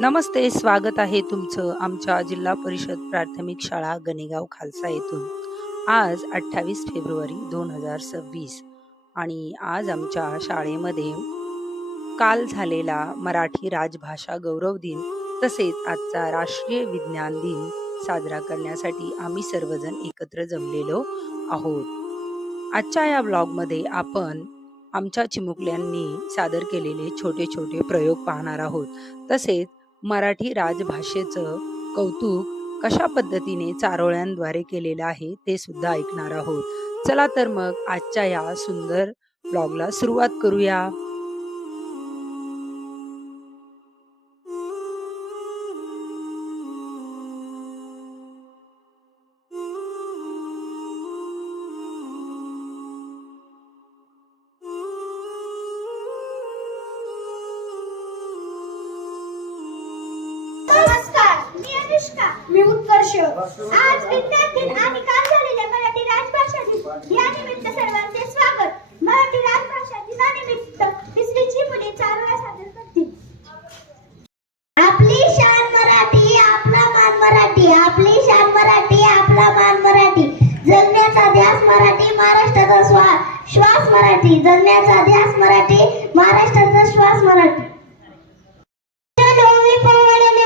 नमस्ते, स्वागत आहे तुमचं आमच्या जिल्हा परिषद प्राथमिक शाळा गणेगाव खालसा येथून. आज 28 फेब्रुवारी 2026 आणि आज आमच्या शाळेमध्ये काल झालेला मराठी राजभाषा गौरव दिन तसेच आजचा राष्ट्रीय विज्ञान दिन साजरा करण्यासाठी आम्ही सर्वजण एकत्र जमलेलो आहोत. आजच्या या ब्लॉगमध्ये आपण आमच्या चिमुकल्यांनी सादर केलेले छोटे छोटे प्रयोग पाहणार आहोत. तसेच मराठी राजभाषेचं कौतुक कशा पद्धतीने चारोळ्यांद्वारे केलेलं आहे ते सुद्धा ऐकणार आहोत. चला तर मग आजच्या या सुंदर ब्लॉगला सुरुवात करूया. मी उत्कर्ष. आज विज्ञान दिन आणि काल झालेल्या मराठी राजभाषा दिन या निमित्त सर्वांचे स्वागत. मराठी राजभाषा दिनानिमित्त तिसरीची मुले चारोळ्या सादर करतील. आपली शान मराठी, आपला मान मराठी. आपली शान मराठी, आपला मान मराठी. जगण्याचा ध्यास मराठी, महाराष्ट्राचा श्वास मराठी. जगण्याचा ध्यास मराठी, महाराष्ट्राचा श्वास मराठी.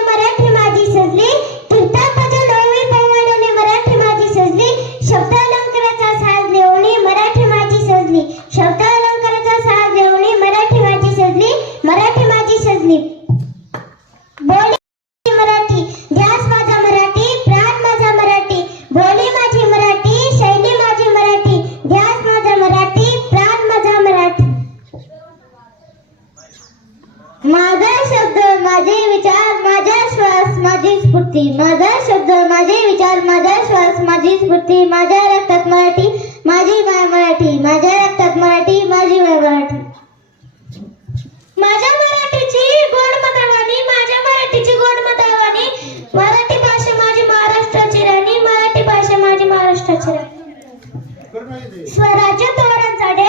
मराठी माझी सजली, तीर्थापाच्या नववी पवनाने मराठी माझी सजली. शब्दालंकाराचा साज लेवणी मराठी माझी सजली. शब्दालंकाराचा साज लेवणी मराठी माझी सजली. मराठी माझी सजली. बोली मराठी, ध्यास माझा मराठी, प्राण माझा मराठी. बोली माझी मराठी, शैली माझी मराठी. ध्यास माझा मराठी, प्राण माझा मराठी. माझा शब्द माझे विचार, माझा श्वास माझी स्फूर्ती. माझा शब्द माझे विचार, माझा श्वास माझी स्फूर्ती. माझ्या रक्तात मराठी, माझी माय मराठी. माझ्या रक्तात मराठी, माझी माय मराठी. माझ्या मराठीची गोड मतवाणी, माझ्या मराठीची गोड मतवाणी. मराठी भाषा माझी महाराष्ट्राची राणी. मराठी भाषा माझी महाराष्ट्राची राणी. स्वराज्य तोरणचाडे,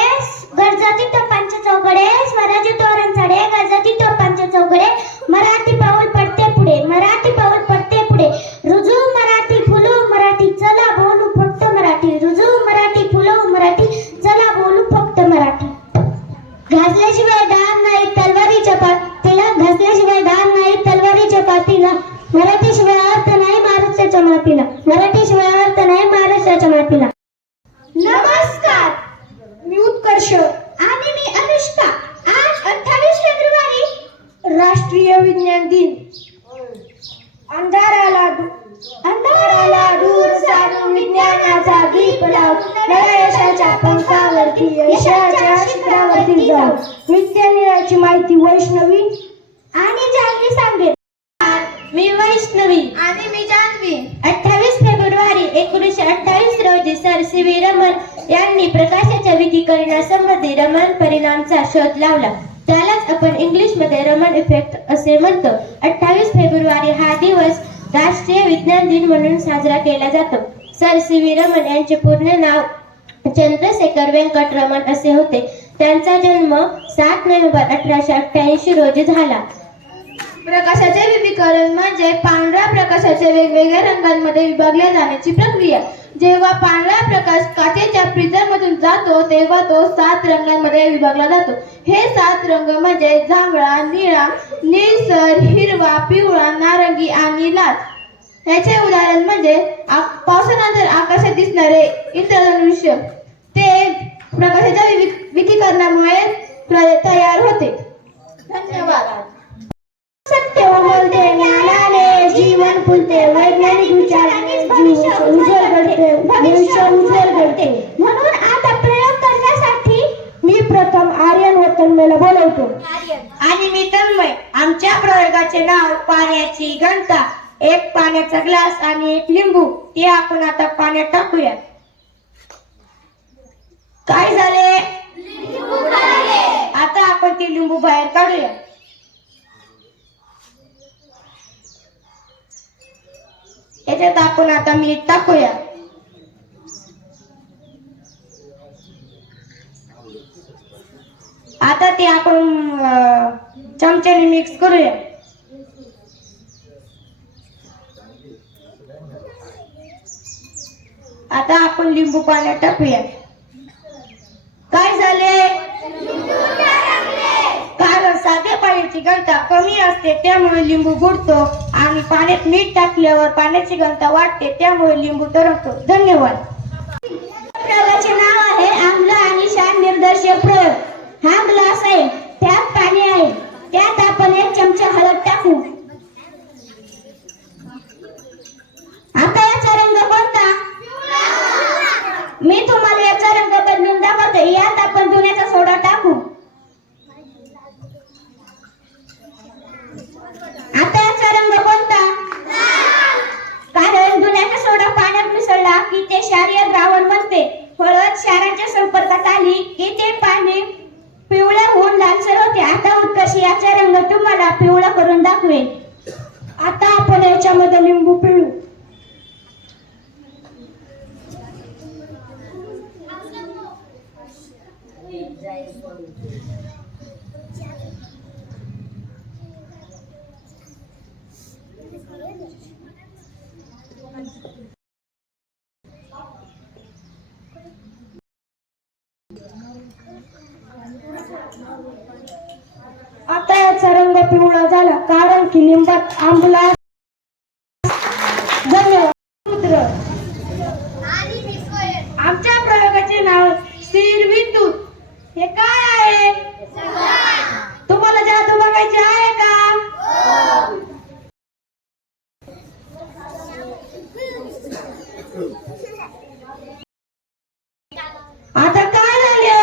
गरजाती टोपांचे चौकडे. स्वराज्य तोरणचाडे, गरजाती टोपांचे चौकडे. मराठी पाऊल पडते पुढे, मराठी पाऊल पडते पुढे. रुजू मराठी, फुलू मराठी, चला बोलू फक्त मराठी. रुजू मराठी, फुलू मराठी, चला बोलू फक्त मराठी. घासल्याशिवाय दान नाही तलवारीच्या पाठीला. घासल्याशिवाय दान नाही तलवारीच्या पाठीला. मराठीशिवाय अर्थ नाही महाराष्ट्राच्या मातीला. मराठीशिवाय अर्थ नाही महाराष्ट्राच्या मातीला. नमस्कार, मी उत्कर्ष आणि मी अनुष्का. आज 28 फेब्रुवारी राष्ट्रीय विज्ञान दिन. अंधाराला दूर सारून विज्ञानाचा दीप लाव. नव्या यशाच्या पंखावरती, यशाच्या शिखरावरती जाऊ. विज्ञानाची माहिती वैष्णवी आणि जान्हवी सांगेल. मी वैष्णवी आणि मी जान्हवी. 28 फेब्रुवारी 1928 रोजी सर सी व्ही रमन यांनी प्रकाशाच्या विकिरणासंबंधी रमन परिणामाचा शोध लावला. त्यालाच आपण इंग्लिश मध्ये रमन इफेक्ट असे म्हणतो. 28 फेब्रुवारी हा दिवस राष्ट्रीय विज्ञान दिन म्हणून साजरा केला जातो. सर सी व्ही रमन यांचे पूर्ण नाव चंद्रशेखर वेंकट रमन असे होते. त्यांचा जन्म 7 नोव्हेंबर 1888 रोजी झाला. प्रकाशाचे विकिरण म्हणजे पांढऱ्या प्रकाशाचे वेगवेगळ्या रंगांमध्ये विभागले जाण्याची प्रक्रिया. जेव्हा पांढरा प्रकाश काचेच्या प्रिझम मधून जातो तेव्हा तो 7 रंगांमध्ये विभागला जातो. हे 7 रंग म्हणजे जांभळा, निळा, निळसर, हिरवा, पिवळा, नारंगी आणि लाल. याचे उदाहरण म्हणजे पावसानंतर आकाशात दिसणारे इंद्रधनुष्य. ते प्रकाशाच्या विकिरणामुळे तयार होते. धन्यवाद. सत्य उमलते ज्ञानाने, जीवन फुलते वैज्ञानिक विचाराने. भविष्य उज्ज्वल घडते. म्हणून आता प्रयोग करण्यासाठी मी प्रथम आर्यन व तन्मयला बोलवतो. आणि मी तन्मय. आमच्या प्रयोगाचे नाव पाण्याची घनता. एक पाण्याचा ग्लास आणि एक लिंबू. ते आपण आता पाण्यात टाकूया. काय झाले? आता आपण ते लिंबू बाहेर काढूया. याच्यात आपण आता मीठ टाकूया. आता ते आपण चमच्याने मिक्स करूया. आता आपण लिंबू पाण्यात टाकूया. काय झाले? कारण साध्या पाण्याची घनता कमी असते त्यामुळे लिंबू बुडतो आणि पाण्यात मीठ टाकल्यावर पाण्याची घनता वाढते त्यामुळे लिंबू तरंगतो. धन्यवाद. प्रयोगाचे नाव आहे आम्ल आणि क्षार निर्देशक प्रयोग. हा ग्लास आहे, त्यात पाणी आहे, त्यात आपण 1 चमचा हळद टाकू. आता याचा रंग कोणता? मी तुम्हाला याचा रंग बदलून दाखवते. यात आपण धुण्याचा सोडा टाकू. आता याचा रंग कोणता? कारण धुण्याचा सोडा पाण्यात मिसळला की ते क्षारीय द्रावण बनते. हळद क्षाराच्या संपर्कात आली की ते पाणी पिवळे होऊन लालसर होते. आता उत्कर्ष याचा रंग तुम्हाला पिवळा करून दाखवेल. आता आपण याच्यामध्ये लिंबू पिळू. आता याचा रंग पिवळा झाला कारण की लिंबात आंबला. धन्यवाद. आमच्या प्रयोगाचे नाव स्थिर विद्युत. हे काय आहे? तुम्हाला जादू बघायची आहे का? आता काय झाले?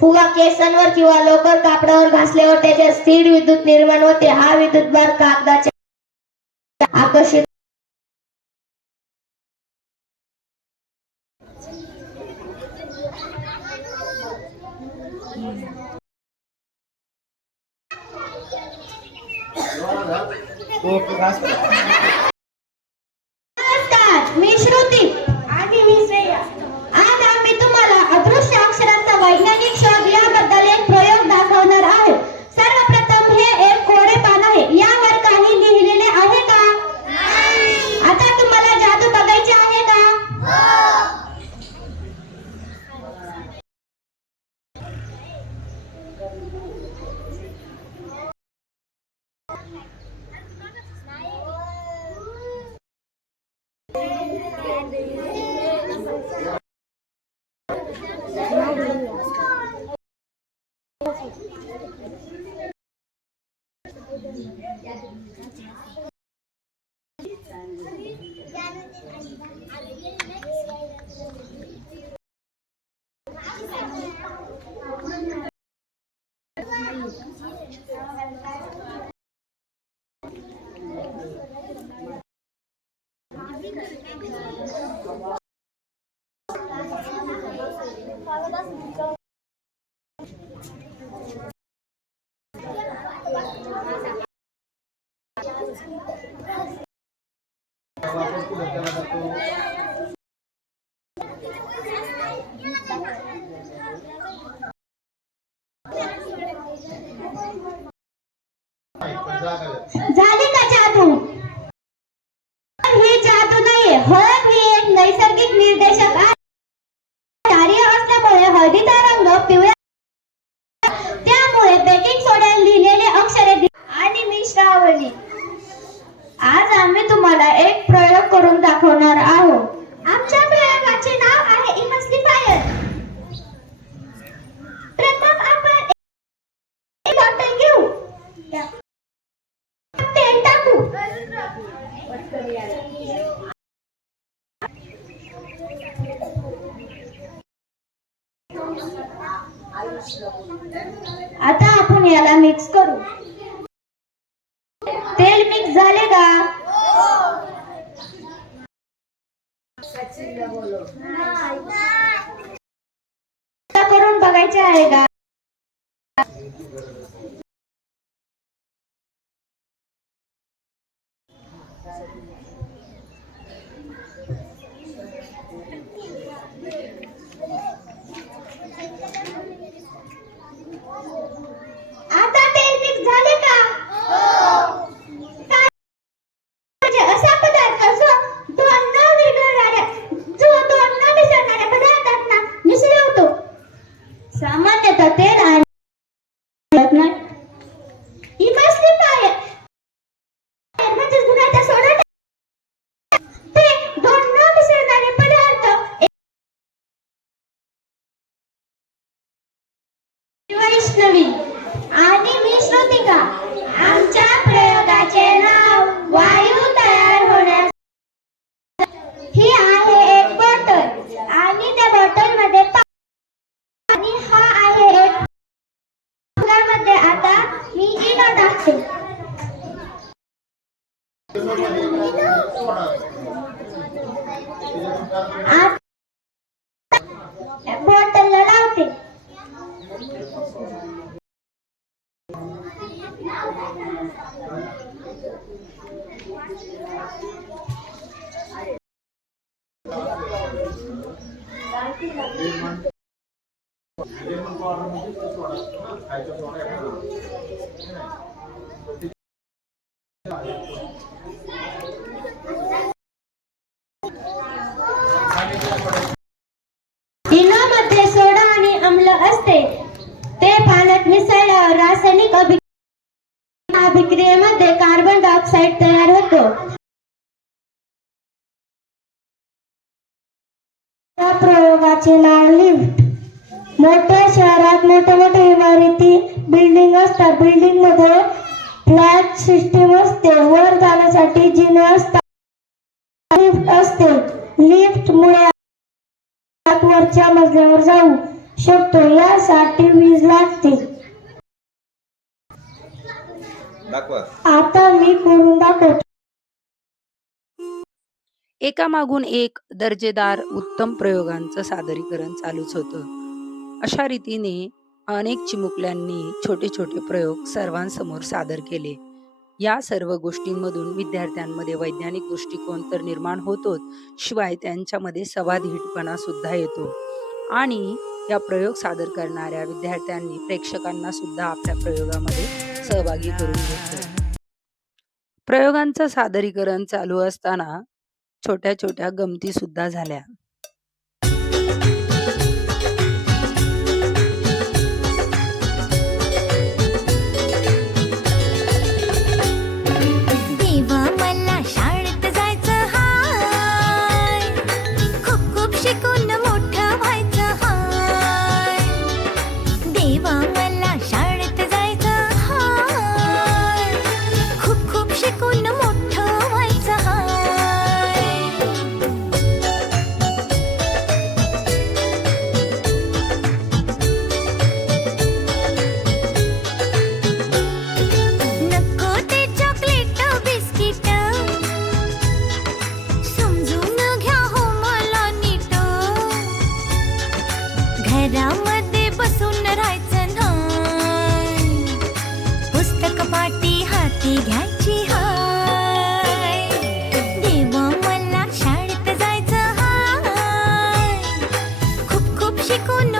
फुगा केसांवर किंवा लोकर कापडावर घासल्यावर त्याच्यात स्थिर विद्युत निर्माण होते. हा विद्युत भार कागदाच्या आकर्षित नमस्कार, मी श्रुती आणि मी श्रेया. आज आम्ही तुम्हाला अदृश्य अक्षरांचा वैज्ञानिक शोध याबद्दल एक प्रयोग दाखवणार आहे. सर्वप्रथम हे एक कोरे पान आहे. यावर काही लिहिलेले आहे का? आता तुम्हाला जादू बघायची आहे का? झाली का जादू? ही जादू नाहीये. हळद ही एक नैसर्गिक निर्देशक आहे. क्षारीय असल्यामुळे हळदीचा रंग पिवळा, त्यामुळे बेकिंग सोड्यात लिहिलेले अक्षरे आणि मी श्रावणी. आज आम्ही तुम्हाला एक प्रयोग करून दाखवणार आहोत. आमच्या प्रयोगाचे नाव आहे इमल्सिफायर. प्रथम आपण एक बॉटल घेऊ. तेल टाकू. आता आपण याला मिक्स करू. तेल मिक्स झाले का? करून बघायचे आहे का? आता तेल मिक्स झाले का? वैष्णवी आणि मी श्रुतिका. आमच्या प्रयोगाचे नाव वायू तयार होण्यास. ही आहे एक बॉटल आणि त्या बॉटल मध्ये आणि हा आहे एक. मध्ये आता मी इनो टाकते. बॉटलला लावते. इनोमध्ये सोडा आणि आम्ल असते. ते पाण्यात मिसळल्यावर रासायनिक अभिक्रियेमध्ये कार्बन डायऑक्साईड तयार होतो. या प्रयोगाचे नाव लिफ्ट. मोठ्या शहरात मोठ्या इमारती बिल्डिंग असतात. बिल्डिंग मध्ये फ्लॅट सिस्टीम असते. वर जाण्यासाठी जिने असतात. लिफ्ट असते. लिफ्ट मुळे वरच्या मजल्यावर जाऊ शकतो. यासाठी वीज लागते. आता मी करून दाखवतो. एकामागून एक दर्जेदार उत्तम प्रयोगांचं सादरीकरण चालूच होतं. अशा रीतीने अनेक चिमुकल्यांनी छोटे छोटे प्रयोग सर्वांसमोर सादर केले. या सर्व गोष्टींमधून विद्यार्थ्यांमध्ये वैज्ञानिक दृष्टिकोन तर निर्माण होतोच, शिवाय त्यांच्यामध्ये संवादहीनपणा सुद्धा येतो. आणि या प्रयोग सादर करणाऱ्या विद्यार्थ्यांनी प्रेक्षकांना सुद्धा आपल्या प्रयोगामध्ये सहभागी करून घेतलं. प्रयोगांचं सादरीकरण चालू असताना छोट्या छोट्या गमती सुद्धा झाल्या. देवा मला शाळेत जायचं हाय, खूप खूप शिकून मोठं व्हायचं हाय. देवा मला शाळेत जायचं हाय, खूप खूप शिकून मोठं व्हायचं हाय. नको ते चॉकलेट बिस्किट, समजून घ्या हो मला नीट. घरामध्ये बसून राहायचं नाही, पुस्तक पाटी हाती घ्यायची हाय. देवा मला शाळेत जायचं हाय, खूप खूप शिकून